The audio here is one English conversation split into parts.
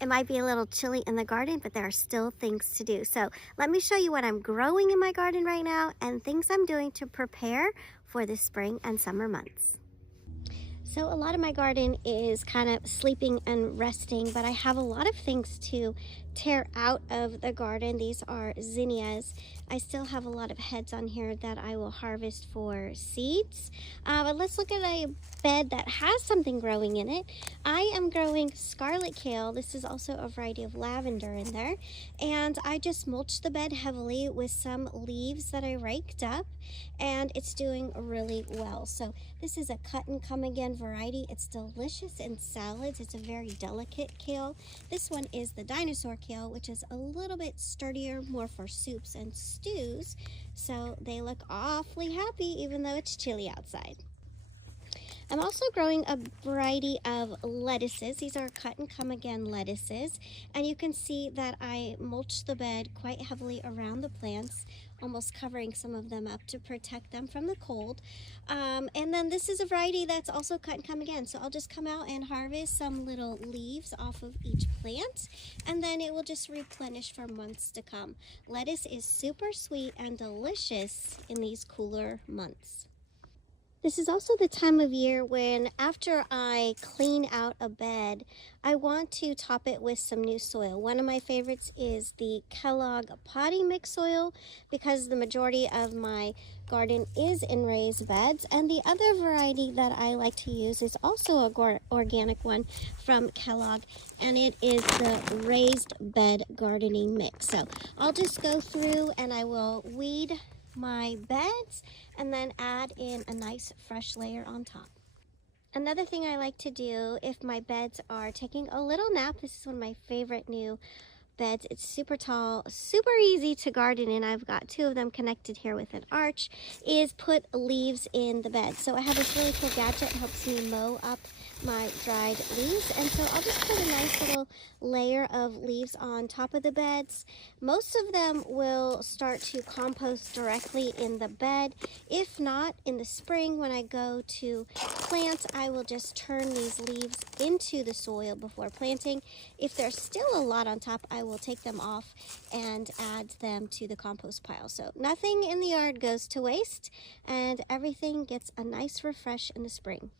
It might be a little chilly in the garden, but there are still things to do. So let me show you what I'm growing in my garden right now and things I'm doing to prepare for the spring and summer months. So a lot of my garden is kind of sleeping and resting, but I have a lot of things to tear out of the garden. These are zinnias. I still have a lot of heads on here that I will harvest for seeds. But let's look at a bed that has something growing in it. I am growing scarlet kale. This is also a variety of lavender in there. And I just mulched the bed heavily with some leaves that I raked up, and it's doing really well. So this is a cut and come again variety. It's delicious in salads. It's a very delicate kale. This one is the dinosaur kale, which is a little bit sturdier, more for soups and stews. So they look awfully happy even though it's chilly outside. I'm also growing a variety of lettuces. These are cut and come again lettuces, and you can see that I mulched the bed quite heavily around the plants, almost covering some of them up to protect them from the cold. And then this is a variety that's also cut and come again, so I'll just come out and harvest some little leaves off of each plant, and then it will just replenish for months to come. Lettuce is super sweet and delicious in these cooler months. This is also the time of year when, after I clean out a bed, I want to top it with some new soil. One of my favorites is the Kellogg potting mix soil, because the majority of my garden is in raised beds. And the other variety that I like to use is also a organic one from Kellogg, and it is the raised bed gardening mix. So I'll just go through and I will weed my beds and then add in a nice fresh layer on top. Another thing I like to do if my beds are taking a little nap, this is one of my favorite new beds. It's super tall, super easy to garden in. I've got two of them connected here with an arch, is put leaves in the bed. So I have this really cool gadget that helps me mow up my dried leaves, and so I'll just put a nice little layer of leaves on top of the beds. Most of them will start to compost directly in the bed. If not, in the spring when I go to plant, I will just turn these leaves into the soil before planting. If there's still a lot on top, I will take them off and add them to the compost pile. So nothing in the yard goes to waste, and everything gets a nice refresh in the spring.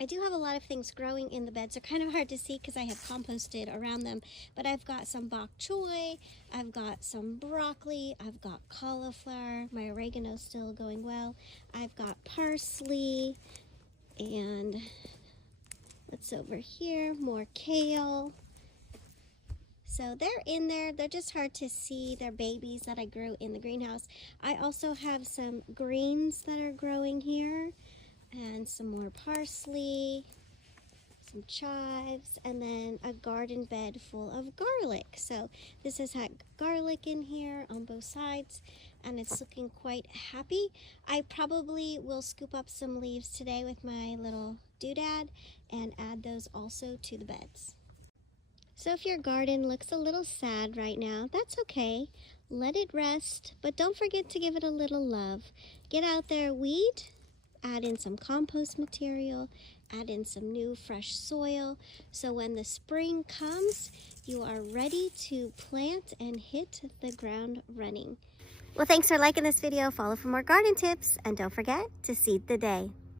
I do have a lot of things growing in the beds. They're kind of hard to see because I have composted around them, but I've got some bok choy, I've got some broccoli, I've got cauliflower, my oregano's still going well, I've got parsley, and what's over here, more kale. So they're in there. They're just hard to see. They're babies that I grew in the greenhouse. I also have some greens that are growing here, and some more parsley, some chives, and then a garden bed full of garlic. So this has had garlic in here on both sides, and it's looking quite happy. I probably will scoop up some leaves today with my little doodad and add those also to the beds. So if your garden looks a little sad right now, that's okay. Let it rest, but don't forget to give it a little love. Get out there, weed, add in some compost material, add in some new fresh soil, so when the spring comes, you are ready to plant and hit the ground running. Well, thanks for liking this video. Follow for more garden tips, and don't forget to seed the day.